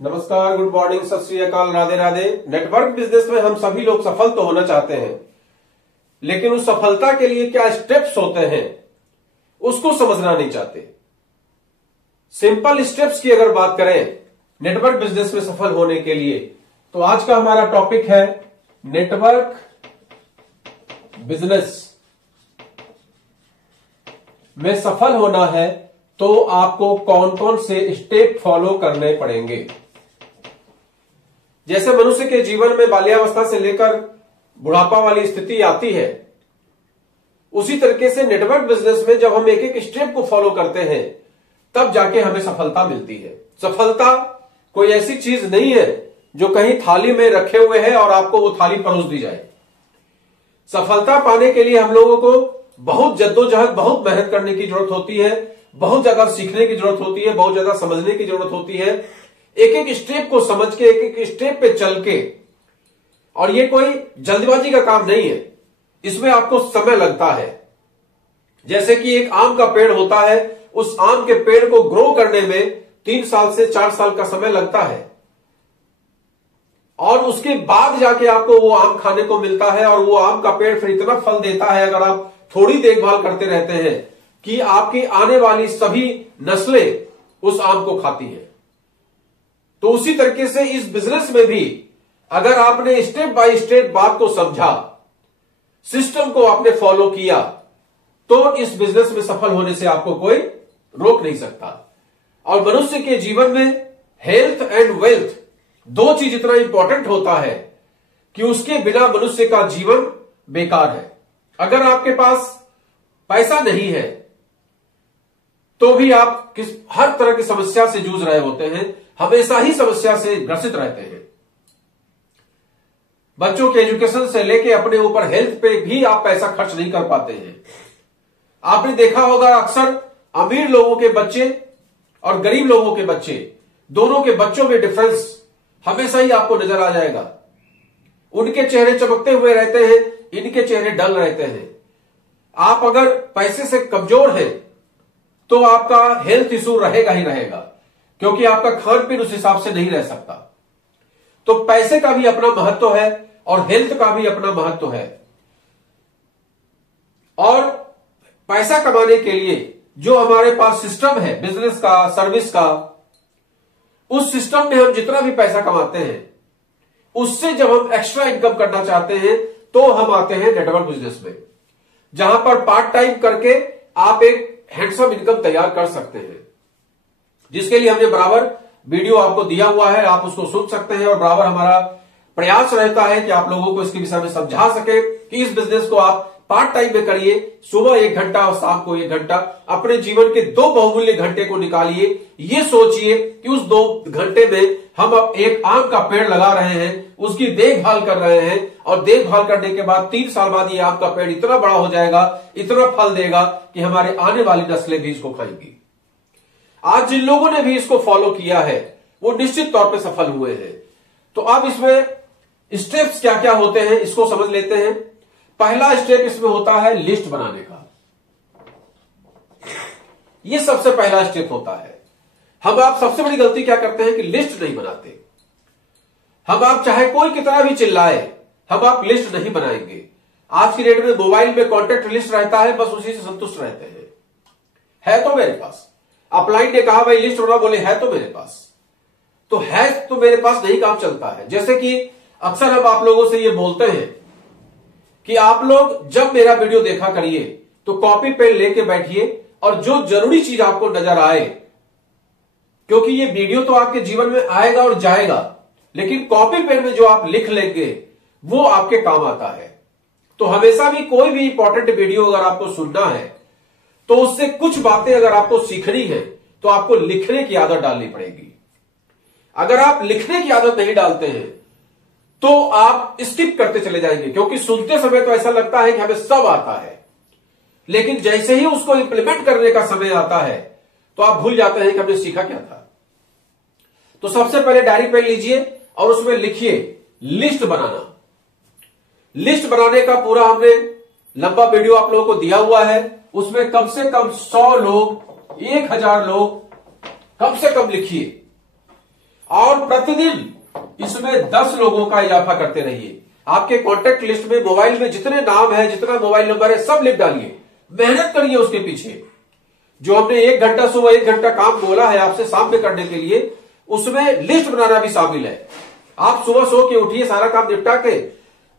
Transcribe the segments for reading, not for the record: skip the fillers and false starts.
नमस्कार, good morning, सत श्री अकाल, राधे राधे। नेटवर्क बिजनेस में हम सभी लोग सफल तो होना चाहते हैं, लेकिन उस सफलता के लिए क्या स्टेप्स होते हैं उसको समझना नहीं चाहते। सिंपल स्टेप्स की अगर बात करें नेटवर्क बिजनेस में सफल होने के लिए, तो आज का हमारा टॉपिक है नेटवर्क बिजनेस में सफल होना है तो आपको कौन कौन से स्टेप फॉलो करने पड़ेंगे। जैसे मनुष्य के जीवन में बाल्यावस्था से लेकर बुढ़ापा वाली स्थिति आती है, उसी तरीके से नेटवर्क बिजनेस में जब हम एक एक स्टेप को फॉलो करते हैं तब जाके हमें सफलता मिलती है। सफलता कोई ऐसी चीज नहीं है जो कहीं थाली में रखे हुए है और आपको वो थाली परोस दी जाए। सफलता पाने के लिए हम लोगों को बहुत जद्दोजहद, बहुत मेहनत करने की जरूरत होती है, बहुत ज्यादा सीखने की जरूरत होती है, बहुत ज्यादा समझने की जरूरत होती है, एक एक स्टेप को समझ के, एक एक स्टेप पे चल के। और ये कोई जल्दबाजी का काम नहीं है, इसमें आपको समय लगता है। जैसे कि एक आम का पेड़ होता है, उस आम के पेड़ को ग्रो करने में 3 साल से 4 साल का समय लगता है और उसके बाद जाके आपको वो आम खाने को मिलता है। और वो आम का पेड़ फिर इतना फल देता है, अगर आप थोड़ी देखभाल करते रहते हैं, कि आपकी आने वाली सभी नस्लें उस आम को खाती हैं। तो उसी तरीके से इस बिजनेस में भी अगर आपने स्टेप बाय स्टेप बात को समझा, सिस्टम को आपने फॉलो किया, तो इस बिजनेस में सफल होने से आपको कोई रोक नहीं सकता। और मनुष्य के जीवन में हेल्थ एंड वेल्थ दो चीज इतना इंपॉर्टेंट होता है कि उसके बिना मनुष्य का जीवन बेकार है। अगर आपके पास पैसा नहीं है तो भी आप हर तरह की समस्या से जूझ रहे होते हैं, हमेशा ही समस्या से ग्रसित रहते हैं। बच्चों के एजुकेशन से लेके अपने ऊपर हेल्थ पे भी आप पैसा खर्च नहीं कर पाते हैं। आपने देखा होगा अक्सर अमीर लोगों के बच्चे और गरीब लोगों के बच्चे, दोनों के बच्चों में डिफरेंस हमेशा ही आपको नजर आ जाएगा। उनके चेहरे चमकते हुए रहते हैं, इनके चेहरे डल रहते हैं। आप अगर पैसे से कमजोर हैं तो आपका हेल्थ इशू रहेगा ही रहेगा, क्योंकि आपका खान पीन उस हिसाब से नहीं रह सकता। तो पैसे का भी अपना महत्व है और हेल्थ का भी अपना महत्व है। और पैसा कमाने के लिए जो हमारे पास सिस्टम है बिजनेस का, सर्विस का, उस सिस्टम में हम जितना भी पैसा कमाते हैं, उससे जब हम एक्स्ट्रा इनकम करना चाहते हैं तो हम आते हैं नेटवर्क बिजनेस में, जहां पर पार्ट टाइम करके आप एक हैंडसम इनकम तैयार कर सकते हैं। जिसके लिए हमने बराबर वीडियो आपको दिया हुआ है, आप उसको सुन सकते हैं। और बराबर हमारा प्रयास रहता है कि आप लोगों को इसके विषय में समझा सके कि इस बिजनेस को आप पार्ट टाइम में करिए। सुबह 1 घंटा और शाम को 1 घंटा अपने जीवन के 2 बहुमूल्य घंटे को निकालिए। ये सोचिए कि उस 2 घंटे में हम अब एक आम का पेड़ लगा रहे हैं, उसकी देखभाल कर रहे हैं, और देखभाल करने के बाद 3 साल बाद ये आम का पेड़ इतना बड़ा हो जाएगा, इतना फल देगा कि हमारे आने वाली नस्लें भी इसको खाएंगी। आज जिन लोगों ने भी इसको फॉलो किया है वो निश्चित तौर पे सफल हुए हैं। तो अब इसमें स्टेप्स क्या क्या होते हैं इसको समझ लेते हैं। पहला स्टेप इसमें होता है लिस्ट बनाने का। यह सबसे पहला स्टेप होता है। आप सबसे बड़ी गलती क्या करते हैं कि लिस्ट नहीं बनाते। आप चाहे कोई कितना भी चिल्लाए, आप लिस्ट नहीं बनाएंगे। आज की डेट में मोबाइल में कॉन्टेक्ट लिस्ट रहता है, बस उसी से संतुष्ट रहते हैं। है तो मेरे पास, अपलाइन ने कहा भाई लिस्ट बना, बोले है तो मेरे पास, तो है तो मेरे पास नहीं काम चलता है। जैसे कि अक्सर हम आप लोगों से ये बोलते हैं कि आप लोग जब मेरा वीडियो देखा करिए तो कॉपी पेन लेके बैठिए और जो जरूरी चीज आपको नजर आए, क्योंकि ये वीडियो तो आपके जीवन में आएगा और जाएगा, लेकिन कॉपी पेन में जो आप लिख लेंगे वो आपके काम आता है। तो हमेशा भी कोई भी इंपॉर्टेंट वीडियो अगर आपको सुनना है तो उससे कुछ बातें अगर आपको सीखनी है तो आपको लिखने की आदत डालनी पड़ेगी। अगर आप लिखने की आदत नहीं डालते हैं तो आप स्किप करते चले जाएंगे, क्योंकि सुनते समय तो ऐसा लगता है कि हमें सब आता है, लेकिन जैसे ही उसको इंप्लीमेंट करने का समय आता है तो आप भूल जाते हैं कि हमने सीखा क्या था। तो सबसे पहले डायरी पेन लीजिए और उसमें लिखिए लिस्ट बनाना। लिस्ट बनाने का पूरा हमने लंबा वीडियो आप लोगों को दिया हुआ है, उसमें कम से कम 100 लोग, 1000 लोग कम से कम लिखिए। और प्रतिदिन इसमें 10 लोगों का इजाफा करते रहिए। आपके कॉन्टेक्ट लिस्ट में मोबाइल में जितने नाम है, जितना मोबाइल नंबर है, सब लिख डालिए। मेहनत करिए उसके पीछे। जो हमने 1 घंटा सुबह 1 घंटा काम बोला है आपसे शाम में करने के लिए, उसमें लिस्ट बनाना भी शामिल है। आप सुबह सो के उठिए, सारा काम निपटा के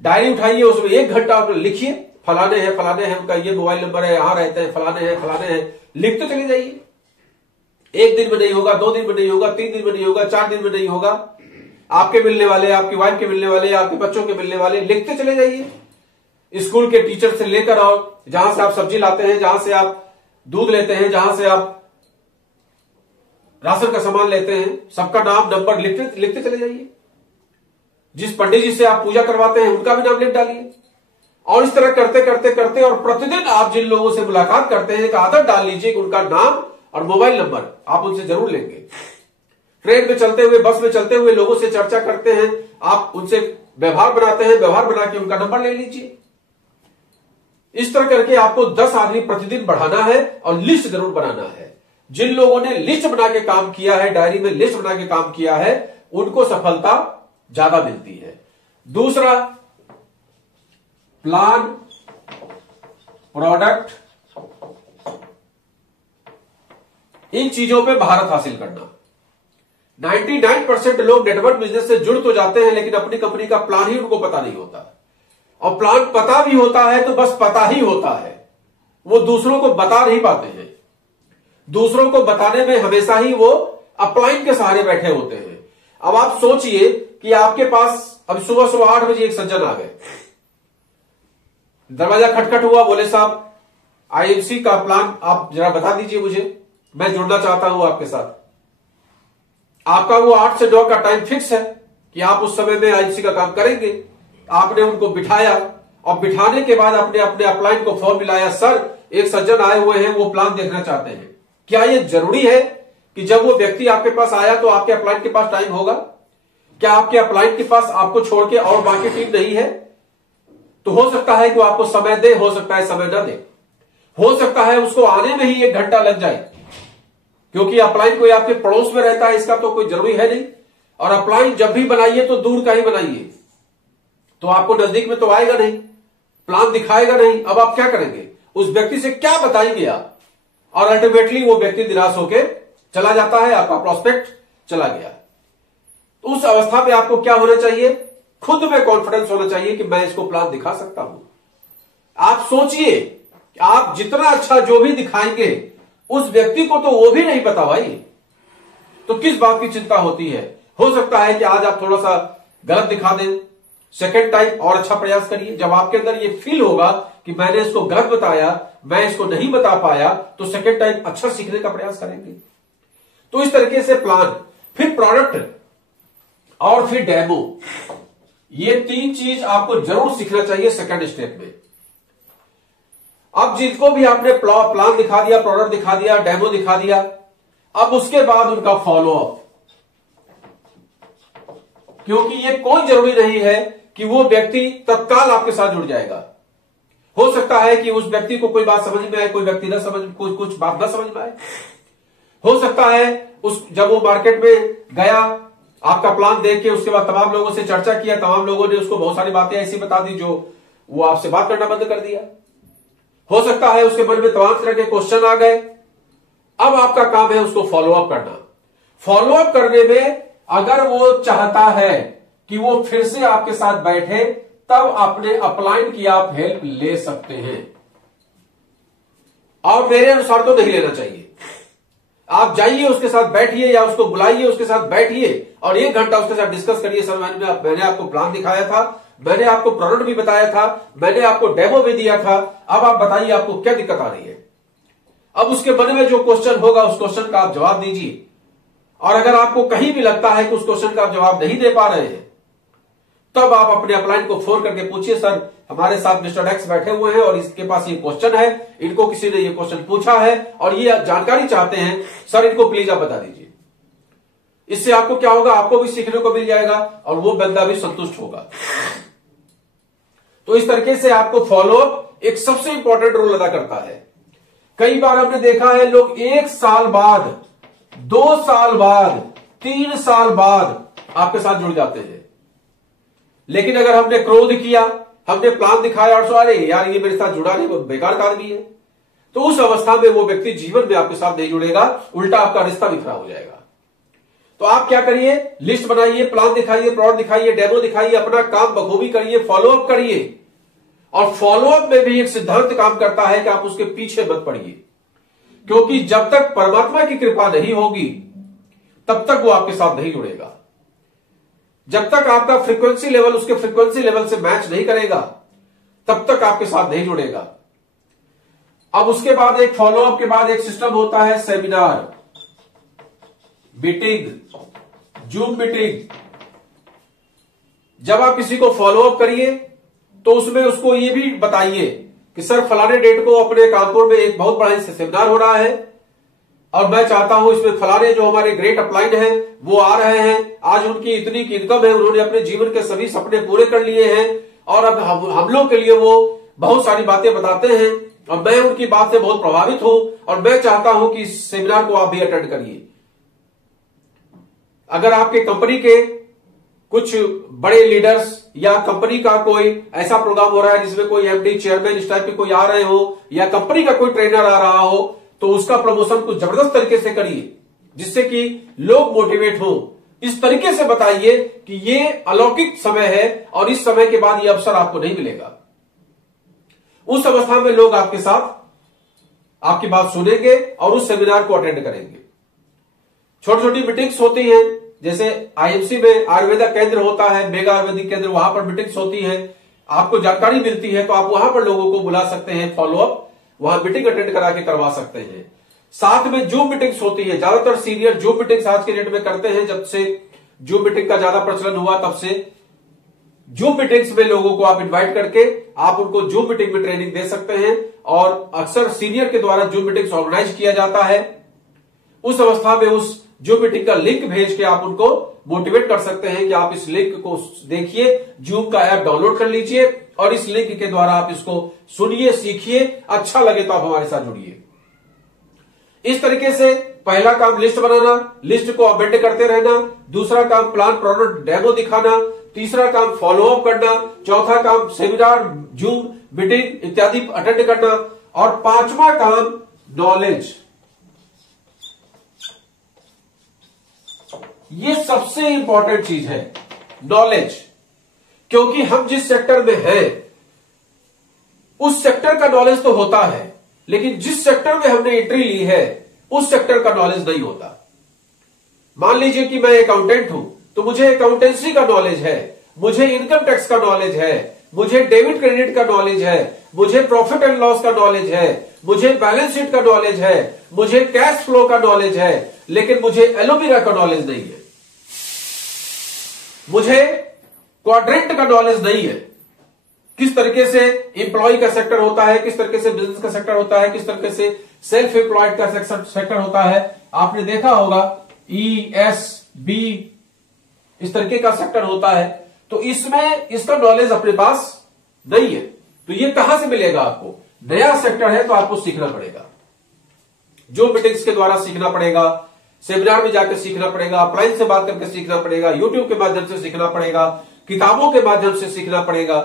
डायरी उठाइए, उसमें 1 घंटा लिखिए, फलाने हैं उनका ये मोबाइल नंबर है, यहां रहते हैं, फलाने हैं, लिखते चले जाइए। 1 दिन में नहीं होगा, 2 दिन में नहीं होगा, 3 दिन में नहीं होगा, 4 दिन में नहीं होगा। आपके मिलने वाले, आपकी वाइफ के मिलने वाले, आपके बच्चों के मिलने वाले, लिखते चले जाइए। स्कूल के टीचर से लेकर आओ, जहां से आप सब्जी लाते हैं, जहां से आप दूध लेते हैं, जहां से आप राशन का सामान लेते हैं, सबका नाम नंबर लिखते चले जाइए। जिस पंडित जी से आप पूजा करवाते हैं उनका भी नाम लिख डालिए। और इस तरह करते करते करते और प्रतिदिन आप जिन लोगों से मुलाकात करते हैं एक आदत डाल लीजिए कि उनका नाम और मोबाइल नंबर आप उनसे जरूर लेंगे। ट्रेन में चलते हुए, बस में चलते हुए लोगों से चर्चा करते हैं, आप उनसे व्यवहार बनाते हैं, व्यवहार बना के उनका नंबर ले लीजिए। इस तरह करके आपको 10 आदमी प्रतिदिन बढ़ाना है और लिस्ट जरूर बनाना है। जिन लोगों ने लिस्ट बना के काम किया है, डायरी में लिस्ट बना के काम किया है, उनको सफलता ज्यादा मिलती है। दूसरा, प्लान, प्रोडक्ट, इन चीजों पे महारत हासिल करना। 99% लोग नेटवर्क बिजनेस से जुड़ तो जाते हैं, लेकिन अपनी कंपनी का प्लान ही उनको पता नहीं होता। और प्लान पता भी होता है तो बस पता ही होता है, वो दूसरों को बता नहीं पाते हैं। दूसरों को बताने में हमेशा ही वो अपलाइन के सहारे बैठे होते हैं। अब आप सोचिए कि आपके पास अब सुबह सुबह 8 बजे एक सज्जन आ गए, दरवाजा खटखट हुआ, बोले साहब आईएमसी का प्लान आप जरा बता दीजिए मुझे, मैं जुड़ना चाहता हूं आपके साथ। आपका वो 8 से 9 का टाइम फिक्स है कि आप उस समय में आईएमसी का काम करेंगे। आपने उनको बिठाया और बिठाने के बाद आपने अपने अपलाइन को फॉर्म मिलाया, सर एक सज्जन आए हुए हैं, वो प्लान देखना चाहते हैं। क्या यह जरूरी है कि जब वो व्यक्ति आपके पास आया तो आपके अपलाइन के पास टाइम होगा? क्या आपके अपलाइन के पास आपको छोड़ के और बाकी टीम नहीं है? तो हो सकता है कि वो आपको समय दे, हो सकता है समय न दे, हो सकता है उसको आने में ही 1 घंटा लग जाए, क्योंकि अपलाइन कोई आपके पड़ोस में रहता है, इसका तो कोई जरूरी है नहीं। और अपलाइन जब भी बनाइए तो दूर का ही बनाइए, तो आपको नजदीक में तो आएगा नहीं, प्लान दिखाएगा नहीं। अब आप क्या करेंगे? उस व्यक्ति से क्या बताएंगे आप? और अल्टीमेटली वो व्यक्ति निराश होकर चला जाता है, आपका प्रोस्पेक्ट चला गया। तो उस अवस्था में आपको क्या होना चाहिए? खुद में कॉन्फिडेंस होना चाहिए कि मैं इसको प्लान दिखा सकता हूं। आप सोचिए कि आप जितना अच्छा जो भी दिखाएंगे उस व्यक्ति को तो वो भी नहीं पता भाई, तो किस बात की चिंता होती है? हो सकता है कि आज आप थोड़ा सा गलत दिखा दें, सेकेंड टाइम और अच्छा प्रयास करिए। जब आपके अंदर ये फील होगा कि मैंने इसको गलत बताया, मैं इसको नहीं बता पाया, तो सेकेंड टाइम अच्छा सीखने का प्रयास करेंगे। तो इस तरीके से प्लान, फिर प्रोडक्ट और फिर डेमो, ये 3 चीज आपको जरूर सीखना चाहिए सेकेंड स्टेप में। अब जिनको भी आपने प्लान दिखा दिया, प्रोडक्ट दिखा दिया, डेमो दिखा दिया, अब उसके बाद उनका फॉलोअप, क्योंकि ये कोई जरूरी नहीं है कि वो व्यक्ति तत्काल आपके साथ जुड़ जाएगा। हो सकता है कि उस व्यक्ति को कोई बात समझ में आए, कोई व्यक्ति ना समझ, कुछ बात ना समझ में आए। हो सकता है जब वो मार्केट में गया, आपका प्लान देख के उसके बाद तमाम लोगों से चर्चा किया, तमाम लोगों ने उसको बहुत सारी बातें ऐसी बता दी जो वो आपसे बात करना बंद कर दिया। हो सकता है उसके मन में तमाम तरह के क्वेश्चन आ गए। अब आपका काम है उसको फॉलोअप करना। फॉलोअप करने में अगर वो चाहता है कि वो फिर से आपके साथ बैठे, तब अपने अपलाइन की आप हेल्प ले सकते हैं। और मेरे अनुसार तो नहीं लेना चाहिए। आप जाइए उसके साथ बैठिए या उसको बुलाइए, उसके साथ बैठिए और 1 घंटा उसके साथ डिस्कस करिए। सर मैंने आपको प्लान दिखाया था, मैंने आपको प्रोडक्ट भी बताया था, मैंने आपको डेमो भी दिया था, अब आप बताइए आपको क्या दिक्कत आ रही है। अब उसके मन में जो क्वेश्चन होगा उस क्वेश्चन का आप जवाब दीजिए। और अगर आपको कहीं भी लगता है कि उस क्वेश्चन का आप जवाब नहीं दे पा रहे हैं, तब आप अपने अपलाइन को फोन करके पूछिए, सर हमारे साथ मिस्टर एक्स बैठे हुए हैं और इसके पास ये क्वेश्चन है, इनको किसी ने ये क्वेश्चन पूछा है और ये जानकारी चाहते हैं, सर इनको प्लीज आप बता दीजिए। इससे आपको क्या होगा? आपको भी सीखने को मिल जाएगा और वो बंदा भी संतुष्ट होगा। तो इस तरीके से आपको फॉलोअप एक सबसे इंपॉर्टेंट रोल अदा करता है। कई बार हमने देखा है लोग 1 साल बाद, 2 साल बाद 3 साल बाद आपके साथ जुड़ जाते हैं। लेकिन अगर हमने क्रोध किया, हमने प्लान दिखाया और अरे यार ये मेरे साथ जुड़ा नहीं, वो बेकार का आदमी है, तो उस अवस्था में वो व्यक्ति जीवन में आपके साथ नहीं जुड़ेगा, उल्टा आपका रिश्ता भी खराब हो जाएगा। तो आप क्या करिए, लिस्ट बनाइए, प्लान दिखाइए, प्रोडक्ट दिखाइए, डेमो दिखाइए, अपना काम बखूबी करिए, फॉलोअप करिए। और फॉलोअप में भी एक सिद्धांत काम करता है कि आप उसके पीछे मत पड़िए, क्योंकि जब तक परमात्मा की कृपा नहीं होगी तब तक वो आपके साथ नहीं जुड़ेगा। जब तक आपका फ्रीक्वेंसी लेवल उसके फ्रीक्वेंसी लेवल से मैच नहीं करेगा तब तक आपके साथ नहीं जुड़ेगा। अब उसके बाद एक फॉलोअप के बाद एक सिस्टम होता है सेमिनार, मीटिंग, जूम मीटिंग। जब आप किसी को फॉलोअप करिए तो उसमें उसको ये भी बताइए कि सर फलाने डेट को अपने कानपुर में एक बहुत बड़ा सेमिनार हो रहा है और मैं चाहता हूं इसमें फलाने जो हमारे ग्रेट अपलाइन हैं वो आ रहे हैं, आज उनकी इतनी की इनकम है, उन्होंने अपने जीवन के सभी सपने पूरे कर लिए हैं और अब हम लोग के लिए वो बहुत सारी बातें बताते हैं और मैं उनकी बात से बहुत प्रभावित हूं और मैं चाहता हूं कि इस सेमिनार को आप भी अटेंड करिए। अगर आपके कंपनी के कुछ बड़े लीडर्स या कंपनी का कोई ऐसा प्रोग्राम हो रहा है जिसमें कोई एमडी, चेयरमैन इस टाइप के कोई आ रहे हो या कंपनी का कोई ट्रेनर आ रहा हो, तो उसका प्रमोशन कुछ जबरदस्त तरीके से करिए जिससे कि लोग मोटिवेट हो। इस तरीके से बताइए कि ये अलौकिक समय है और इस समय के बाद ये अवसर आपको नहीं मिलेगा। उस अवस्था में लोग आपके साथ आपकी बात सुनेंगे और उस सेमिनार को अटेंड करेंगे। छोटी छोटी मीटिंग्स होती हैं, जैसे आईएमसी में आयुर्वेदा केंद्र होता है, मेगा आयुर्वेदिक केंद्र, वहां पर मीटिंग्स होती है, आपको जानकारी मिलती है तो आप वहां पर लोगों को बुला सकते हैं, फॉलोअप वहां मीटिंग अटेंड करा के करवा सकते हैं। साथ में जूम मीटिंग्स होती है, ज्यादातर सीनियर जूम मीटिंग्स आज के डेट में करते हैं। जब से जूम मीटिंग का ज्यादा प्रचलन हुआ तब से जूम मीटिंग्स में लोगों को आप इन्वाइट करके आप उनको जूम मीटिंग में ट्रेनिंग दे सकते हैं और अक्सर सीनियर के द्वारा जूम मीटिंग्स ऑर्गेनाइज किया जाता है। उस अवस्था में उस जूम मीटिंग का लिंक भेज के आप उनको मोटिवेट कर सकते हैं कि आप इस लिंक को देखिए, जूम का ऐप डाउनलोड कर लीजिए और इस लिंक के द्वारा आप इसको सुनिए, सीखिए, अच्छा लगे तो आप हमारे साथ जुड़िए। इस तरीके से पहला काम लिस्ट बनाना, लिस्ट को अमेंड करते रहना, दूसरा काम प्लान, प्रोडक्ट, डेमो दिखाना, तीसरा काम फॉलोअप करना, चौथा काम सेमिनार, जूम मीटिंग इत्यादि अटेंड करना और पांचवा काम नॉलेज। ये सबसे इंपॉर्टेंट चीज है, नॉलेज। क्योंकि हम जिस सेक्टर में हैं उस सेक्टर का नॉलेज तो होता है, लेकिन जिस सेक्टर में हमने एंट्री ली है उस सेक्टर का नॉलेज नहीं होता। मान लीजिए कि मैं अकाउंटेंट हूं तो मुझे अकाउंटेंसी का नॉलेज है, मुझे इनकम टैक्स का नॉलेज है, मुझे डेबिट क्रेडिट का नॉलेज है, मुझे प्रॉफिट एंड लॉस का नॉलेज है, मुझे बैलेंस शीट का नॉलेज है, मुझे कैश फ्लो का नॉलेज है, लेकिन मुझे एलोवेरा का नॉलेज नहीं है, मुझे क्वाड्रेंट का नॉलेज नहीं है। किस तरीके से इंप्लॉय का सेक्टर होता है, किस तरीके से बिजनेस का सेक्टर होता है, किस तरीके से सेल्फ एम्प्लॉयड का सेक्टर होता है, आपने देखा होगा ESB इस तरीके का सेक्टर होता है। तो इसमें इसका नॉलेज अपने पास नहीं है, तो ये कहां से मिलेगा आपको? नया सेक्टर है तो आपको सीखना पड़ेगा, जो मीटिंग्स के द्वारा सीखना पड़ेगा, सेमिनार में जाकर सीखना पड़ेगा, अपलाइन से बात करके सीखना पड़ेगा, यूट्यूब के माध्यम से सीखना पड़ेगा, किताबों के माध्यम से सीखना पड़ेगा।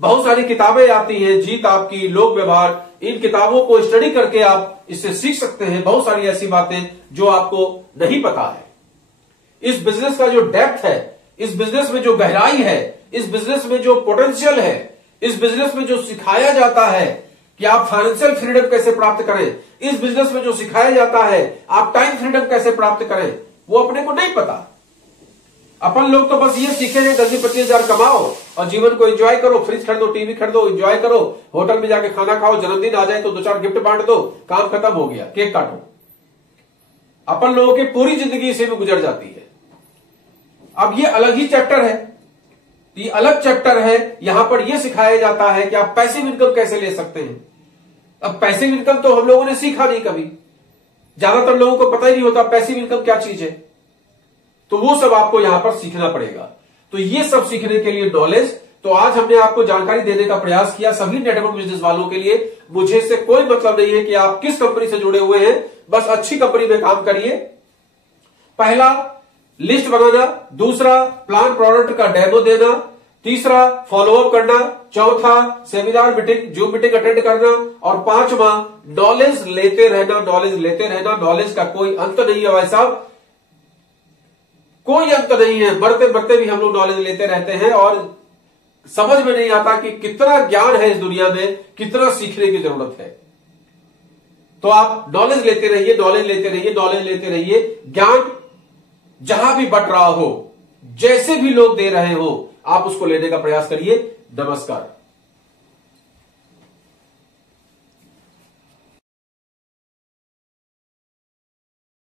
बहुत सारी किताबें आती हैं, जीत आपकी, लोक व्यवहार, इन किताबों को स्टडी करके आप इससे सीख सकते हैं बहुत सारी ऐसी बातें जो आपको नहीं पता है। इस बिजनेस का जो डेप्थ है, इस बिजनेस में जो गहराई है, इस बिजनेस में जो पोटेंशियल है, इस बिजनेस में जो सिखाया जाता है कि आप फाइनेंशियल फ्रीडम कैसे प्राप्त करें, इस बिजनेस में जो सिखाया जाता है आप टाइम फ्रीडम कैसे प्राप्त करें, वो अपने को नहीं पता। अपन लोग तो बस ये सीखे हैं 10-25 हजार कमाओ और जीवन को एंजॉय करो, फ्रिज खरीदो, टीवी खरीदो, एंजॉय करो, होटल में जाके खाना खाओ, जन्मदिन आ जाए तो 2-4 गिफ्ट बांट दो, काम खत्म हो गया, केक काटो। अपन लोगों की पूरी जिंदगी इसी में गुजर जाती है। अब ये अलग ही चैप्टर है, ये अलग चैप्टर है। यहां पर यह सिखाया जाता है कि आप पैसिव इनकम कैसे ले सकते हैं। अब पैसिव इनकम तो हम लोगों ने सीखा नहीं कभी, ज्यादातर लोगों को पता ही नहीं होता पैसिव इनकम क्या चीज है, तो वो सब आपको यहां पर सीखना पड़ेगा। तो ये सब सीखने के लिए नॉलेज, तो आज हमने आपको जानकारी देने का प्रयास किया सभी नेटवर्क बिजनेस वालों के लिए। मुझे इससे कोई मतलब नहीं है कि आप किस कंपनी से जुड़े हुए हैं, बस अच्छी कंपनी में काम करिए। पहला लिस्ट बनाना, दूसरा प्लान प्रोडक्ट का डेमो देना, तीसरा फॉलोअप करना, चौथा seminar meeting zoom meeting attend करना, और पांचवा नॉलेज लेते रहना, नॉलेज लेते रहना। नॉलेज का कोई अंत नहीं है भाई साहब, कोई अंत नहीं है। बढ़ते बढ़ते भी हम लोग नॉलेज लेते रहते हैं और समझ में नहीं आता कि कितना ज्ञान है इस दुनिया में, कितना सीखने की जरूरत है। तो आप नॉलेज लेते रहिए, नॉलेज लेते रहिए, नॉलेज लेते रहिए। ज्ञान जहां भी बट रहा हो, जैसे भी लोग दे रहे हो, आप उसको लेने का प्रयास करिए। नमस्कार।